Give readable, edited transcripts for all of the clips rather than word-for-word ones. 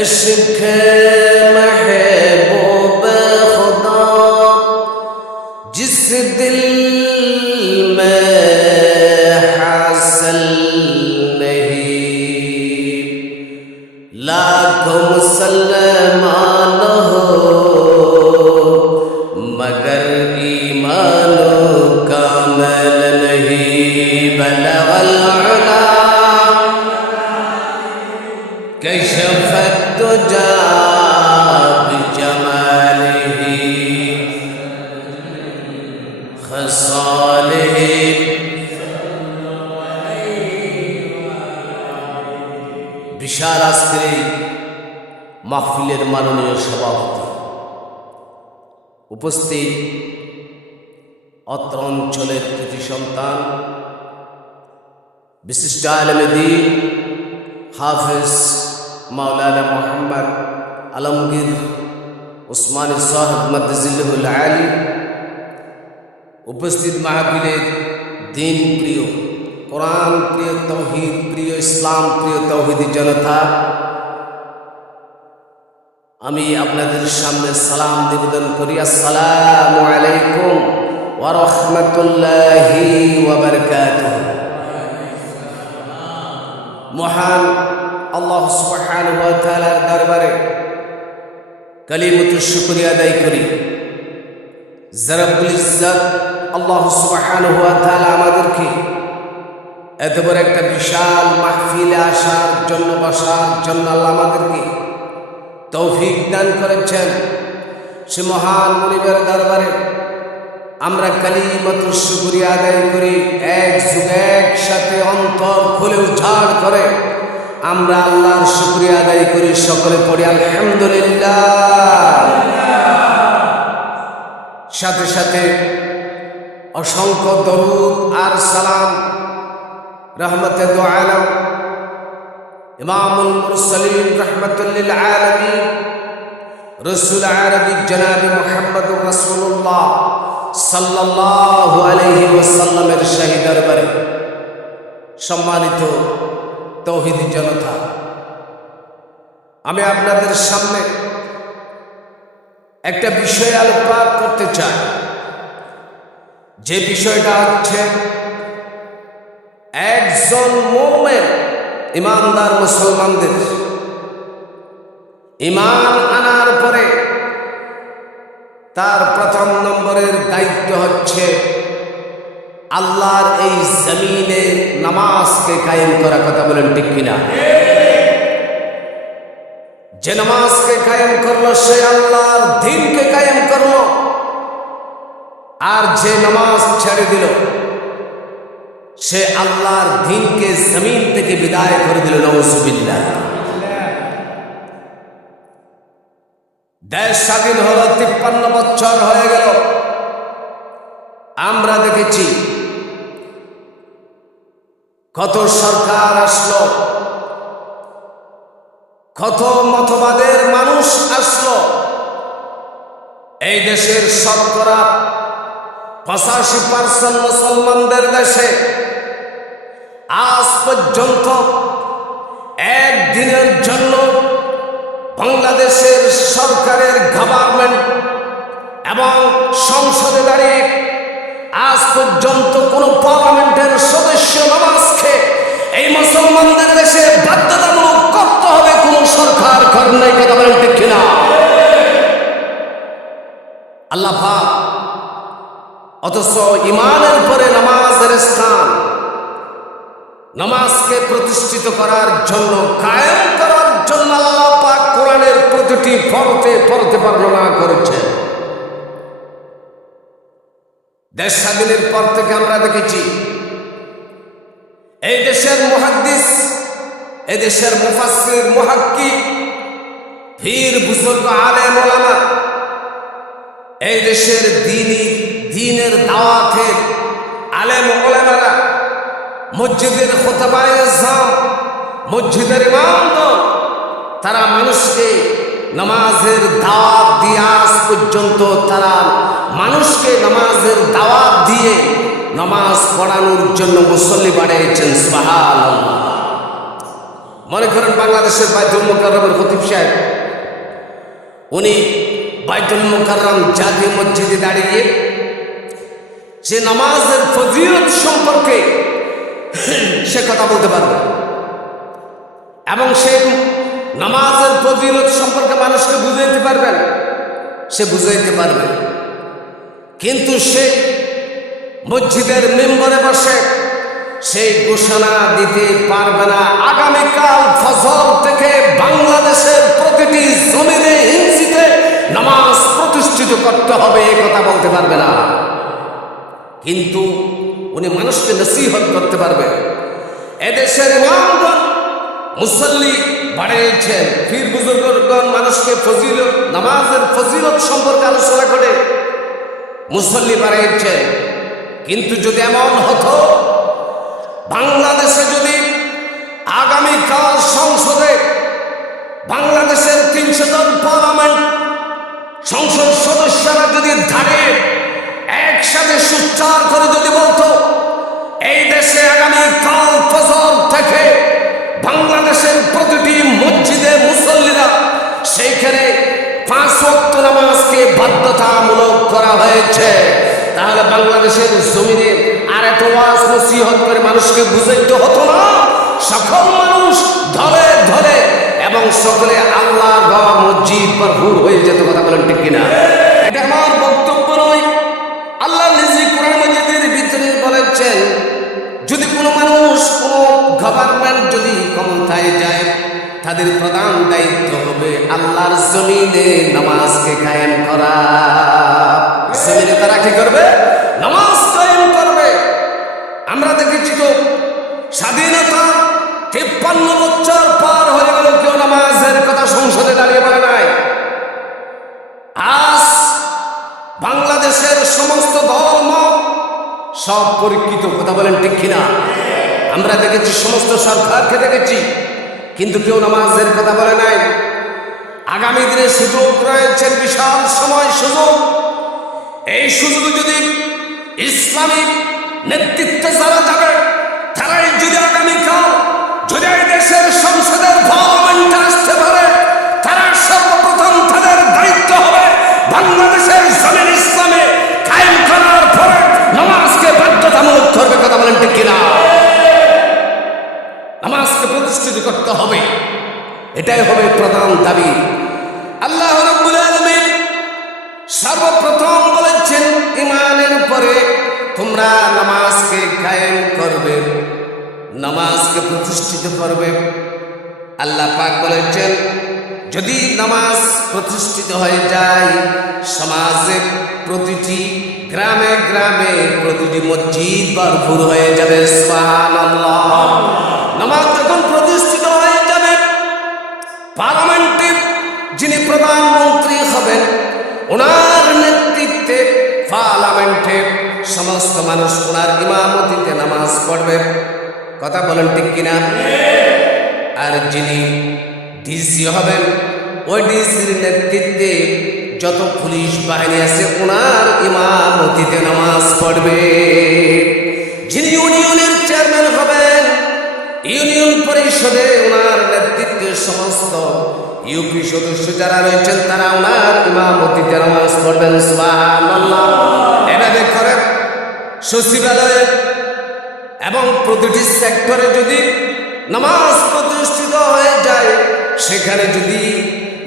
इश्क महबूब खुदा जिस दिल में हासिल नहीं, लाखों मुसलमान हो मगर ईमान कामिल नहीं। बलगल उला कशफत तुजा बिजमालिही खसालिही। বিশাল আজকের মাহফিলের মাননীয় সভাপতি, উপস্থিত অত্র অঞ্চলের কৃতি সন্তান, বিশিষ্ট আলেম দ্বীন হাফেজ মাওলানা মোহাম্মদ আলমগীর ওসমানী সাহেব মাদ্রাজিল্লাহুল আলী, উপস্থিত মাহফিলের দিন প্রিয়, কোরআন প্রিয়, তৌহিদ প্রিয়, ইসলাম প্রিয় তৌহিদি জনতা, আমি আপনাদের সামনে সালাম নিবেদন করি। আসসালামু আলাইকুম ওয়া রাহমাতুল্লাহি ওয়া বারাকাতুহু। মহান আল্লাহ সুবহানাহু ওয়া তাআলার দরবারে কালিমাতুশ শুকরিয়া আদায় করি। রব্বুল ইজ্জত আল্লাহ সুবহানাহু ওয়া তাআলা আমাদেরকে এত বড় একটা বিশাল মাহফিলে আসার জন্য, বসার জন্য আল্লাহ আমাদেরকে তৌফিক দান করেছেন। সে মহান মুনিবের দরবারে আমরা কালিমাতুশ শুকরিয়া আদায় করি। এক যুগে একসাথে অন্তর খুলে উজাড় করে আমরা আল্লাহর শুকরিয়া আদায় করি। সকলে পড়ি আলহামদুলিল্লাহ। সাথে সাথে অসংখ্য দরুদ আর সালাম রহমতে দু আলম ইমামুল মুরসালিন রাহমাতুল লিল আলামিন রাসূল আরবি জনাব মুহাম্মদুর রাসূলুল্লাহ সাল্লাল্লাহু আলাইহি ওয়াসাল্লামের শাহী দরবারে সম্মানিত তৌহিদি জনতা, আমি আপনাদের সামনে একটা বিষয় আলোচনা করতে চাই। যে বিষয়টা হচ্ছে একজন মুমিন ইমানদার মুসলমানদের ঈমান আনার পরে তার প্রথম নম্বরের দায়িত্ব হচ্ছে আল্লাহর এই জমিনে নামাজকে কায়েম করা। কথা বলেন ঠিক কিনা? যে নামাজকে কায়েম করলো সে আল্লাহর দ্বীনকে কায়েম করলো, আর যে নামাজ ছেড়ে দিল সে আল্লাহর দ্বীনকে জমিন থেকে বিদায় করে দিল। নাউযুবিল্লাহ। দেশ স্বাধীন হলো 53 বছর হয়ে গেল। আমরা দেখেছি কত সরকার আসলো, কত মতবাদের মানুষ আসলো। এই দেশের শতকরা 85% মুসলমানদের দেশে আজ পর্যন্ত একদিনের জন্য বাংলাদেশের সরকারের গভর্নমেন্ট এবং সংসদে দাঁড়িয়ে আজ পর্যন্ত কোন পার্লামেন্টের সদস্য নামাজকে এই মুসলমানদের দেশে বাধ্যতামূলক করতে হবে কোন সরকার করেন নাই। কথা বলেন ঠিক কিনা? আল্লাহ পাক অথচ ইমানের পরে নামাজের স্থান, নামাজকে প্রতিষ্ঠিত করার জন্য, কায়েম করার জন্য আল্লাহ পাক কোরআনের প্রতিটি পরতে পরতে বর্ণনা করেছেন। দেশ স্বাধীনের পর থেকে আমরা দেখেছি এই দেশের মুহাদ্দিস, এই দেশের মুফাসসির, মুহাক্কিক, পীর বুজুর্গ, আলেম ওলামা, এই দেশের দ্বীনের দাওয়াতের আলেম ওলামারা, মসজিদের খুতবায়ে ইজহাম, মসজিদের ইমামগণ, তারা মানুষকে নামাজের দাওয়াত দিয়ে আজ পর্যন্ত তারা মানুষকে নামাজের দাওয়াত দিয়ে নামাজ পড়ানোর জন্য মুসল্লি বাড়িয়েছেন। সুবহানাল্লাহ। মনে করেন বাংলাদেশের বাইতুল মুকাররমের খতিব সাহেব, উনি বাইতুল মুকাররম জাতীয় মসজিদে দাঁড়িয়ে সে নামাজের ফজিলত সম্পর্কে সে কথা বলতে পারবে এবং সে নামাজের ফজিলত সম্পর্কে মানুষকে বুঝাইতে পারবেন, সে বুঝাইতে পারবে। কিন্তু সে মসজিদের মেম্বরে বসে সেই ঘোষণা দিতে পারবে না আগামীকাল ফজর থেকে বাংলাদেশের প্রতিটি জমিনে ইঞ্চিতে নামাজ প্রতিষ্ঠিত করতে হবে, এ কথা বলতে পারবে না। কিন্তু উনি মানুষকে নসিহত করতে পারবে। এদেশের ইমামগণ মুসল্লি বাড়িয়েছেন, পীর বুজুর্গগণ মানুষকে ফজিলত, নামাজের ফজিলত সম্পর্কে আলোচনা করে মুসল্লি বাড়িয়েছেন। কিন্তু যদি এমন হতো বাংলাদেশে যদি আগামীকাল সংসদে বাংলাদেশের ৩০০ জন পার্লামেন্ট সংসদ সদস্যরা যদি দাঁড়িয়ে একসাথে সুচ্চার করে যদি বলতো এই দেশে আগামীকাল ফজর থেকে বাংলাদেশের প্রতিটি মসজিদে মুসল্লিরা সেইখানে 5 ওয়াক্ত নামাজকে বাধ্যতামূলক করা হয়েছে, তাহলে বাংলাদেশের জমিনে আর এত ওয়াজ নসিহত করে মানুষকে বুঝাইতে হতো না। সকল মানুষ ধরে ধরে এবং সকলে আল্লাহ ঘর মসজিদ ভরপুর হয়ে যেত। কথা বলেন ঠিক কিনা? এটা আমার বক্তব্য নয়, আল্লাহ নিজে কোরআন মাজিদের ভিতরে বলেছেন যদি কোনো মানুষ, কোনো গভর্নমেন্ট যদি ক্ষমতায় যায় তাদের প্রধান দায়িত্ব হবে আল্লাহর জমিনে নামাজকে কায়েম করা। জমিনে তারা কি করবে? নামাজ কায়েম করবে। আমরা দেখেছি তো স্বাধীনতা 53 বছর পার হয়ে গেল, কেউ নামাজের কথা সংসদে দাঁড়িয়ে বলে নাই। আজ বাংলাদেশের সমস্ত ধর্ম সব পরীক্ষিত। কথা বলেন ঠিক কিনা? আমরা দেখেছি সমস্ত সরকারকে দেখেছি, কিন্তু কেউ নামাজের কথা বলে নাই। আগামী দিনে সুযোগ রয়েছে, বিশাল সময় সুযোগ। এই সুযোগ যদি ইসলামিক নেতৃত্বে যারা যাবে তারাই যদি আগামীকাল যদি এই দেশের সংসদের পার্লামেন্টে আসতে পারে, তারা সর্বপ্রথম তাদের দায়িত্ব হবে বাংলাদেশের জমিন ইসলামে কায়েম করার পরে নামাজকে বাধ্যতামূলক করবে। কথা বলেন ঠিক কিনা? নামাজকে প্রতিষ্ঠিত করতে হবে, এটাই হবে প্রধান দাবি। আল্লাহ রাব্বুল আলামিন সর্বপ্রথম বলেছেন ঈমানের উপরে তোমরা নামাজকে কায়েম করবে, নামাজকে প্রতিষ্ঠিত করবে। আল্লাহ পাক বলেছেন যদি নামাজ প্রতিষ্ঠিত হয়ে যায় সমাজে প্রতিটি গ্রামে গ্রামে প্রতিটি মসজিদ ভরপুর হয়ে যাবে। সুবহানাল্লাহ। নামাজ যখন প্রতিষ্ঠিত হয়ে যাবে, পার্লামেন্টের যিনি প্রধানমন্ত্রী হবেন ওনার নেতৃত্বে পার্লামেন্টে সমস্ত মানুষ ওনার ইমামতিতে নামাজ পড়বে। কথা বলেন ঠিক কিনা? আর যিনি ডিসি হবেন ওই ডিসির নেতৃত্বে যত পুলিশ বাহিনী আছে ওনার ইমামতিতে নামাজ পড়বে। যিনি ইউনিয়নের চেয়ারম্যান হবেন ইউনিয়ন পরিষদে ওনার নেতৃত্বে সমস্ত ইউপি সদস্য যারা রয়েছেন তারা ওনার ইমামতিতে নামাজ পড়বেন। সুবহানাল্লাহ। এভাবে করে সচিবালয়ে এবং প্রতিটি সেক্টরে যদি নামাজ প্রতিষ্ঠিত হয়ে যায়, সেখানে যদি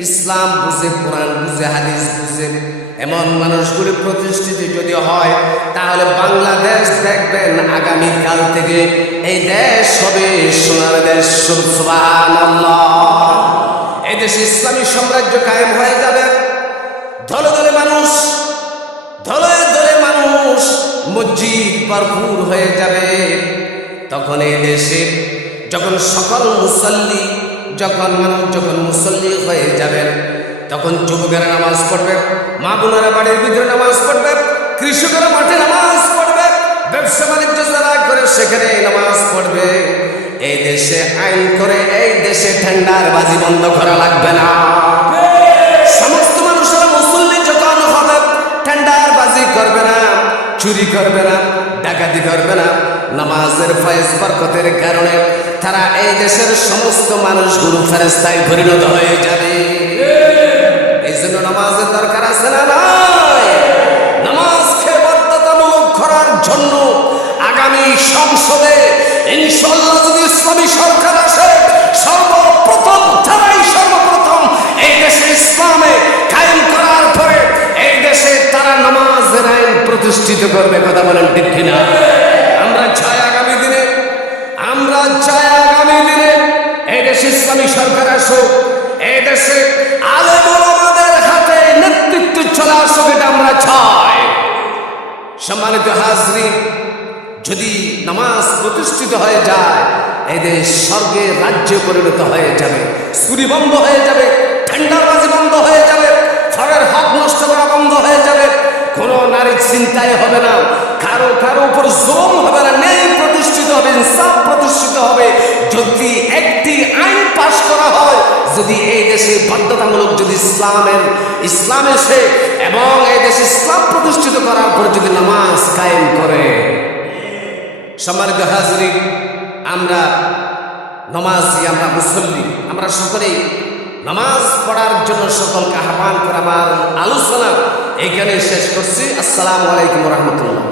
ইসলাম বুঝে, কোরআন বুঝে, হাদিস বুঝে এমন মানুষগুলি প্রতিষ্ঠিত যদি হয়, তাহলে বাংলাদেশ দেখবেন আগামীকাল থেকে এই দেশ হবে সোনার দেশ। সুবহানাল্লাহ। এই দেশে ইসলামী সাম্রাজ্য কায়েম হয়ে যাবে। দলে দলে মানুষ, দলে দলে মানুষ, মসজিদ ভরপুর হয়ে যাবে। তখন এই দেশে যখন সকল মুসল্লি, যখন মুসল্লি হয়ে যাবেন, তখন যুবকেরা নামাজ পড়বে, মা বোনেরা বাড়ির ভিতরে নামাজ পড়বে, কৃষকেরা মাঠে নামাজ পড়বে, ব্যবসা বাণিজ্য যারা করে সেখানে নামাজ পড়বে। এই দেশে আইন করে এই দেশে টেন্ডারবাজি বন্ধ করা লাগবে না। সমস্ত মানুষেরা মুসল্লি যখন হবে, টেন্ডারবাজি করবে না, চুরি করবে না, ডাকাতি করবে না। নামাজের ফয়েজ বরকতের কারণে তারা এই দেশের সমস্ত মানুষগুলো ফেরেশতায় পরিণত হয়ে যাবে। এই জন্য নামাজের দরকার আছে না নাই? নামাজকে বাধ্যতামূলক করার জন্য আগামী সংসদে ইনশাআল্লাহ যদি ইসলামী সরকার আসে, সর্বপ্রথম এই দেশে ইসলামে কায়েম করার পরে এই দেশে তারা নামাজের আইন প্রতিষ্ঠিত করবে। কথা বলেন ঠিক কিনা? আমরা চাই আগামী দিনে এই দেশে ইসলামী সরকার আসুক, এই দেশে আলেম ওলামাদের হাতে নেতৃত্ব চলে আসুক, এটা আমরা চাই। সম্মানিত হাজরিন, যদি নামাজ প্রতিষ্ঠিত হয়ে যায়, এই দেশ স্বর্গের রাজ্যে পরিণত হয়ে যাবে। চুরি বন্ধ হয়ে যাবে, টেন্ডারবাজি বন্ধ হয়ে যাবে, ফরের হক নষ্ট করা বন্ধ হয়ে যাবে, কোনো নারীর চিন্তায় হবে না, কারো উপর জুলুম হবে না, ন্যায় প্রতিষ্ঠিত হবে, ইনসাফ প্রতিষ্ঠিত হবে। যদি একটি আইন পাশ করা হয়, যদি এই দেশে বাধ্যতামূলক যদি ইসলাম এসে এবং এই দেশে ইসলাম প্রতিষ্ঠিত করার পর যদি নামাজ কায়েম করে। সম্মানিত হাজরিন, আমরা নামাজি, আমরা মুসল্লি, আমরা সকলেই নামাজ পড়ার জন্য সকলকে আহ্বান করে আমার আলোচনা এইখানে শেষ করছি। আসসালামু আলাইকুম ওয়া রাহমাতুল্লাহ।